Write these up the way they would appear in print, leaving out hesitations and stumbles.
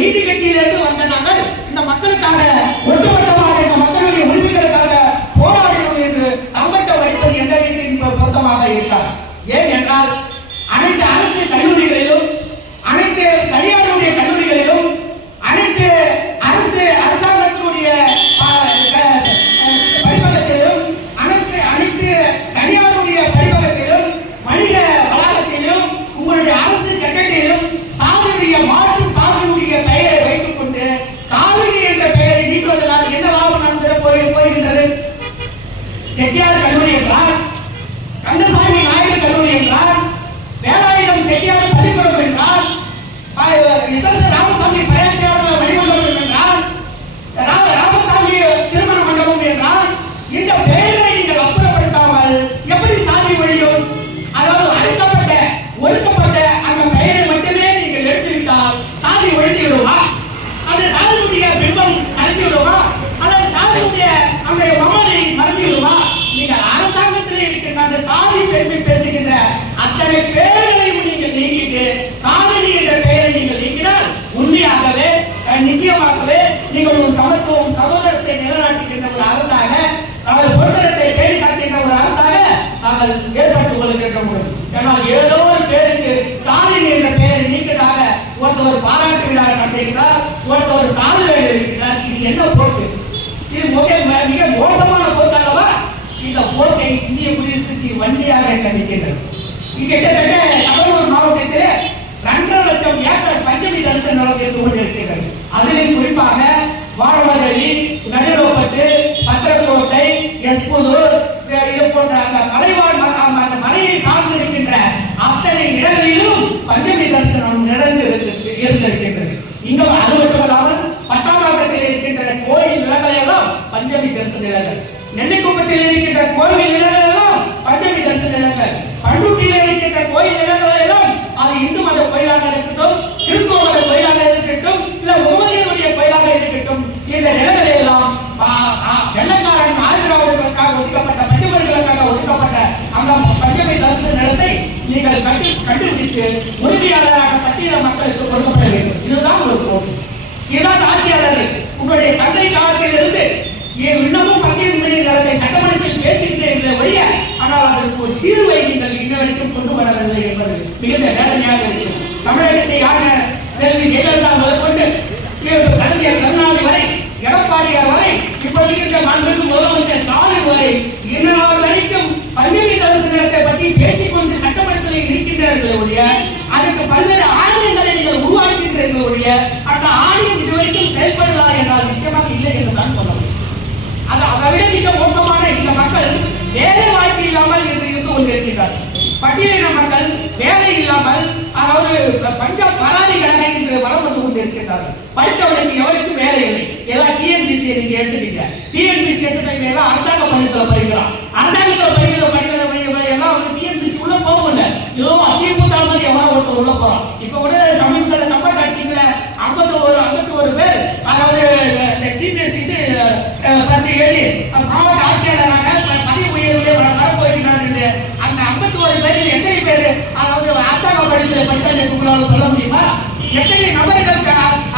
நீதி கட்சியிலிருந்து வந்த நாங்கள் இந்த மக்களுக்காக ஒட்டுமொத்தமாக இந்த மக்களுடைய உரிமைகளுக்காக போராடணும் என்று அம்பட்ட வைப்பது எந்த வீட்டில் பொருத்தமாக இருக்கிறார். ஏன் என்றால் அனைத்து அரசு கல்லூரிகளிலும் அனைத்து தனியாருடைய கல்லூரிகளிலும் அனைத்து அரசாங்கத்தினுடைய படிப்பகத்திலும் அனைத்து தனியாருடைய படிப்பகத்திலும் வணிக வளாகத்திலும் உங்களுடைய அரசு கட்டளையிலும் சாதியுடைய மாற்று சாதியுடைய பெயரை வைத்துக் கொண்டு காவிரி என்ற பெயரை நீக்குவதனால் என்ன லாபம் நடந்து போகின்றது? செட்டியார் கல்லூரி என்றால், கந்தசாமி நாயகர் கல்லூரி என்றால், வேலாயுதம் செட்டியார் பள்ளிக்கூடம் என்றால், ராமசாமி பழையாச்சியார் மணிமண்டபம் என்றால், ராமசாமி திருமண மண்டபம் என்றால், இந்த பெயரை நீங்கள் அப்புறப்படுத்தாமல் எப்படி சாதி ஒழியும்? அதாவது அழைக்கப்பட்ட ஒடுக்கப்பட்ட அந்த பெயரை மட்டுமே நீங்கள் எடுத்துவிட்டால் சாதி ஒழித்து விடுவா? அந்த சாதியுடைய பிம்பம் கலந்து விடுவா? அல்லது சாதியுடைய அந்த மமதை மறந்து விடுவா? நீங்கள் அரசாங்கத்தில் இருக்கின்ற அந்த சாதி பெருமை பேசுகின்ற அத்தனை பெயர்களையும் நீங்கள் நீக்கிட்டு காவிரி என்ற பெயரை நீங்கள் நீக்கினால் உண்மையாகவே நிச்சயமாகவே நீங்கள் ஒரு சமத்துவம் சகோதரத்தை நிலைநாட்டுகின்ற ஒரு அரசாக, சுதந்திரத்தை பேணி காட்டுகின்ற ஒரு அரசாக நாங்கள் ஏற்படுத்திக் கொள்கின்றோம். ஆனால் ஏதோ ஒரு பேருக்கு காவிரி என்ற பெயரை நீக்கதாக ஒருத்தர் பாராட்டு விழா நடத்துகிறார், ஒருத்தர் சாதனை இருக்கிறார். இது என்ன போக்கு? இது மிக மோசமான போக்கு அல்லவா? இந்த போக்கை இந்திய குடியரசு கட்சி வண்டியாக கண்டிக்கின்றது. கிட்டத்தட்ட கடலூர் மாவட்டத்தில் 2.5 லட்சம் ஏக்கர் பஞ்சமி தரிசன நிலம் இருந்து கொண்டிருக்கிறது. அதிலும் குறிப்பாக வாழமதவி, நடுரோப்பட்டு, பத்திரக்கோட்டை, எஸ்புதூர், இது போன்ற அந்த மலைவாழ் அந்த மலையை சார்ந்து இருக்கின்ற அத்தனை இடங்களிலும் பஞ்சமி தரிசனம் இருந்திருக்கின்றது. இங்க அது மட்டுமல்லாமல் பட்டாளத்தில் இருக்கின்ற கோயில் நிலங்கள் எல்லாம் பஞ்சமி தரிசன நிலங்கள், நெல்லிக்குப்பத்தில் இருக்கின்ற கோயில் நிலங்கள் எல்லாம் பஞ்சமி தரிசன நிலங்கள், பண்டூட்டியில் இருக்கின்ற கோயில் நிலங்கள் எல்லாம் அது இந்து மத கோயிலாக இருக்கட்டும், கிறிஸ்துவ மத கோயிலாக இருக்கட்டும், இல்ல உமதியுடைய கோயிலாக இருக்கட்டும், இந்த நிலங்களை எல்லாம் வெள்ளக்காரன் ஆதரவாளர்களுக்காக ஒதுக்கப்பட்ட பஞ்சமர்களுக்காக ஒதுக்கப்பட்ட அந்த பஞ்சமி தரிசன நிலத்தை நீங்கள் கண்டுபிடித்து உரிமையாளராக பட்டியல மக்களுக்கு கொடுக்கப்பட வேண்டும். இதுதான் ஒரு போக்கு. இதுதான் ஆட்சியாளர்கள் உங்களுடைய தந்தை காலத்தில் இருந்து இன்னமும் பட்டியல் நிலத்தை சட்டமன்றத்தில் பேசுகின்ற ஒழிய, ஆனால் அதற்கு ஒரு தீர்வை நீங்கள் இன்ன வரைக்கும் கொண்டு வரவில்லை என்பது மிகுந்த வேதனையாக இருக்கிறது. தமிழகத்தை ஆக செல்வி ஜெயலலிதா முதற்கொண்டு கலைஞர் கருணாநிதி வரை, எடப்பாடியார் வரை, இப்போதைக்கு மாண்புமிகு முதலமைச்சர் ஸ்டாலின் வரை இன்னொரு வரைக்கும் பஞ்சமி தரிசன நிலத்தை பற்றி பேசிக்கொண்டு சட்டமன்றத்தில் இருக்கின்றீர்களே ஒழிய, அதற்கு பல்வேறு ஆணையங்களை நீங்கள் உருவாக்கின்றீர்களே ஒழிய, அந்த ஆணையம் இதுவரைக்கும் செயல்படுதா என்றால் நிச்சயமாக இல்லை என்று தான் சொல்ல முடியும். அதை விட மிக மோசமான இந்த மக்கள் வேலை வாய்ப்பு இல்லாமல் இருந்து கொண்டிருக்கிறார்கள். பட்டியலின மக்கள் வேலை இல்லாமல், அதாவது பஞ்சாப் பராரிகளாக இன்று வளம் வந்து கொண்டிருக்கிறார்கள். படித்தவர்களுக்கு எவருக்கும் வேலை இல்லை. எல்லாம் டிஎன்பிசி நீங்க எடுத்துட்டீங்க. டிஎன்பிசி எடுத்துட்டீங்க எல்லாம் அரசாங்க பணிகளை படிக்கிறான். அரசாங்கத்தில் படிக்கிற எல்லாம் வந்து டிஎன்பிசி உள்ள போகல. ஏதோ அதிமுக மாதிரி எவ்வளவு ஒருத்தர் உள்ள போறான். இப்ப கூட சமீபத்தில் கம்பர் டாக்ஸிங்ல 51 பேர், அதாவது சிபிஎஸ்சி பற்றி எழுதி மாவட்ட ஆட்சியாளராக பதவி உயர்வுடைய வரப்போகிறார்கள். அந்த 51 பேரில் எத்தனை பேர் அதாவது அரசாங்க படிப்பில் படித்தால் உங்களால் சொல்ல முடியுமா? எத்தனை நபர்களுக்கு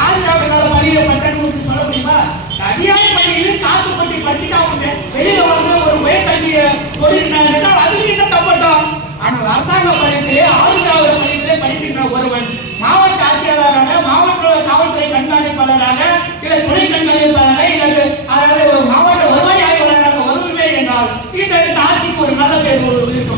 ஆதரவாளர்களால் பள்ளியை படித்தான்னு சொல்ல முடியுமா? தனியார் பள்ளியில் காசு பட்டி படிச்சுட்டு அவங்க வெளியில வந்து ஒரு உயர்கல்வியை கொடுக்கிறாங்க, அதுக்கு என்ன தப்பட்டோம்? ஆனால் அரசாங்க பள்ளியிலே ஆதரவாளர் பள்ளியிலே படிக்கின்ற ஒருவன் மாவட்ட ஆட்சியாளராக, மாவட்ட காவல்துறை கண்காணிப்பாளராக, இல்ல துணை கண்காணி